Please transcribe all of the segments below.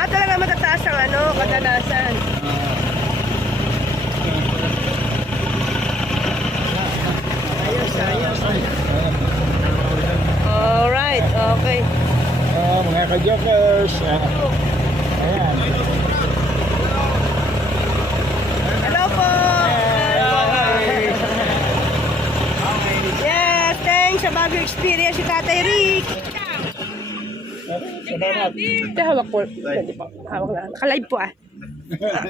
Talaga matataas ang ano, kadalasan. Ayos, ayos. Alright, okay. Mga ka-jokers. Ayan. Hello po! Yes, thanks sa bagong experience si Tatay Rick. Salamat. Ito, hawak po. Pwede po. Hawak na. Naka-live po ah.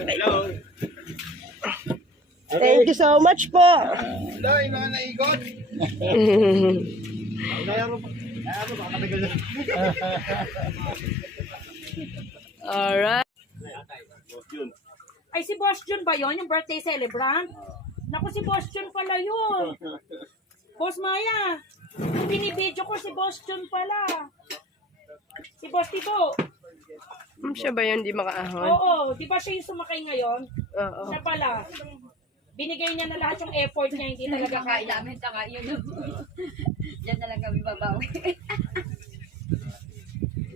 Hello. Thank you so much po. Hello, ina na ikot. Alright. Ay, si Boss Jun ba yun? Yung birthday celebrant? Naku, si Boss Jun pala yun. Boss Maya, yung binibidyo ko si Boss Jun pala. Si Boss Tibo. Siya ba yun? Di makaahon? Oo, di ba siya yung sumakay ngayon? Oo. Siya pala. Binigay niya na lahat yung effort niya, hindi talaga kaya. Namin taka yun. Diyan na lang kami babawi.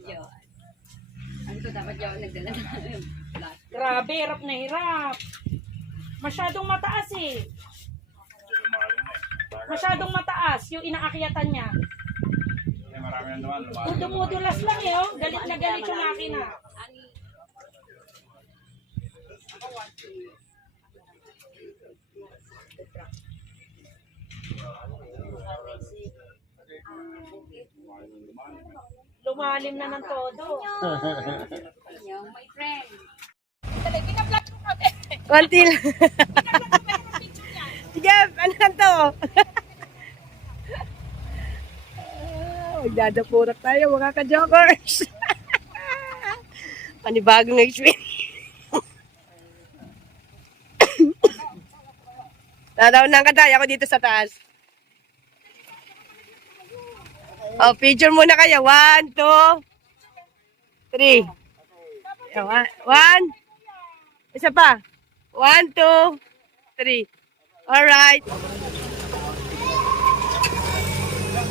Yun. Ano ko dapat yun nagdala na lahat. Grabe, hirap na hirap. Masyadong mataas eh. Masyadong mataas yung inaakyatan niya. Dumudulas lang eh, oh. Galit na galit yung makina. Lumalim na ng todo. Yung my friend. Binablog ko kami. Konti lang. Sige, ano na to? Magdadapurak tayo mga ka-jokers. Panibagong experience. Tataw ng katay ako dito sa taas. Oh, picture muna kayo. 1, 2, 3. 1. Isa pa. 1, 2, 3. Alright.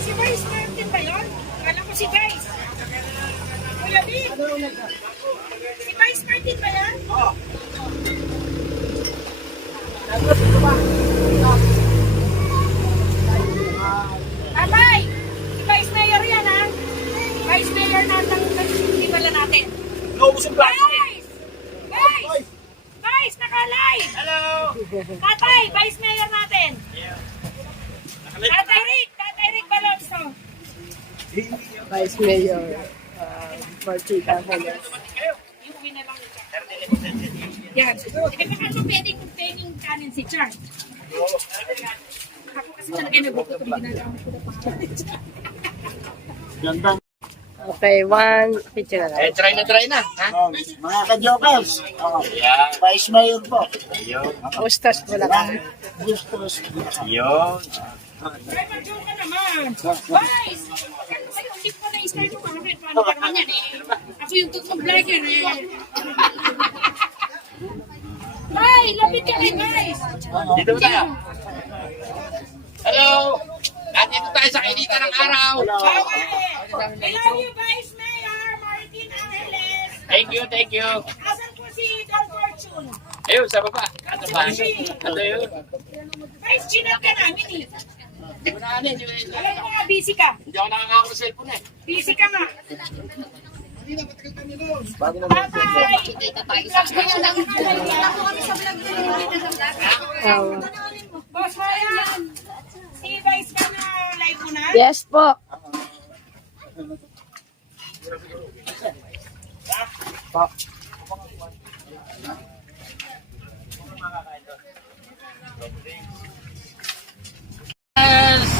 Si Vice Martin ba yun? Kala ko si Vice. Kuya B. Si Vice Martin ba yan? Oo. Tatay! Si Vice Mayor yan ha? Vice Mayor natin nagsimula natin. Naubusin ba? Vice! Vice! Vice! Naka-live! Hello. Tatay! Vice Mayor natin! Tatay Rick Balonso! Vice Mayor. Partida ko. Iuwi na lang ito. Yan. Eh, baka ano pwedeng kanin si Char? Ako kasi talaga nagutot kung ginagawa ko na pangalan. Gandang. Okay, 1 picture na lang. Try na. Ha? Mga ka-jokers. Yeah. Vice Mayor po. Ayun. Ustas mo lang. Gustos. Ayun. Ay, mag-joke ka naman. Vice! Ay, hindi ko na-start mo bakit. Paano ka naman yan eh? Ako yung totoong vlogger eh. Ay, lapit ka kay Vice! Dito tayo. Hello. Nandito tayo sa kinita ng araw. I love you, Vice Mayor Martin Angeles. Thank you. Asan po si Don Fortune? Ayun, sa baba. Ato ba? Ato yun. Vice, chinat ka namin eh. Hindi ko na anin. Alam ko nga, busy ka. Hindi ako nakakakaw sa cellphone eh. Busy ka nga. Tatay! Vlog ko yun lang. Ako kami sa vlog nyo. Hindi na sa vlog. Boss Maya, si Vice ka na live mo na? Yes po.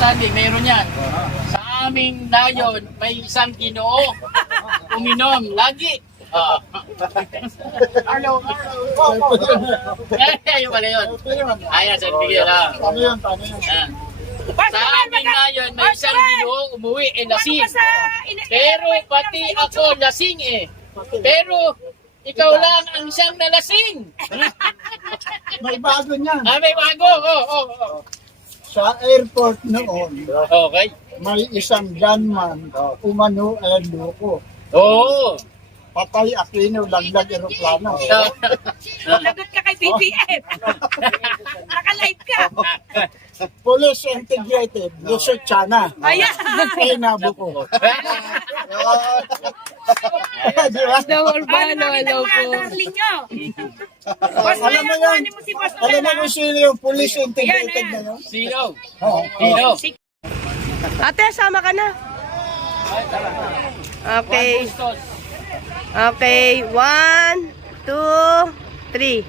Sabi, meron yan. Sa aming dayon, may isang ginoo. Uminom, lagi. Hello. Ayun pala yun. Ayan, sa bigyan lang. Paano yun? Ayan. Sa aming dayon, may isang ginoo umuwi, lasing. Pero pati ako lasing eh. Pero ikaw lang ang siyang nalasing. May bago niyan. May bago. Oo. Sa airport noon, Okay. may isang gunman, umano loko. Oo. Patay Aquino, laglag aeroplano. Lagot ka kay BBM. Naka-live ka. Police integrated, Luzon, China. Ayan. Ay, nabuko. Di ba? The Urbano, hello po. Darling nyo. Boss Alam Maya, mo yan, kuhanin mo si Boss alam mo Maya. kung sino yung police integrated Yan, na yun? Sino? Oo. Sino? Ate, sama ka na. Okay. Okay, 1, 2, 3.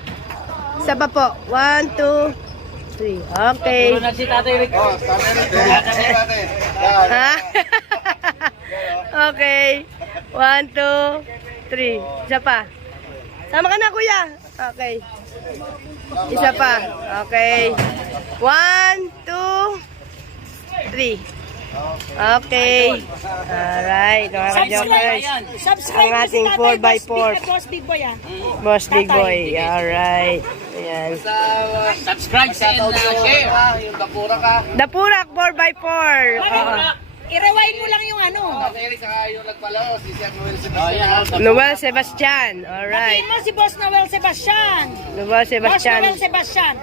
Isa pa po. 1, 2, 3. Okay. Puro na si Tatay Rick. Ha? Okay. 1, 2, 3. Isa pa. Sama ka na, kuya. Okay. Isa pa. Okay. 1, 2, 3. Okay. Alright. Mga ka-jokers. Subscribe Ang ating mo si 4x4. Boss Big Boy ah. Boss Big Boy. Alright. Ayan. Subscribe and share. Dapurak 4x4. Oo. I-rewind mo lang yung ano. Noel Sebastian. Alright. Sabihin mo si Boss Noel Sebastian. Noel Boss Sebastian. Noel Sebastian.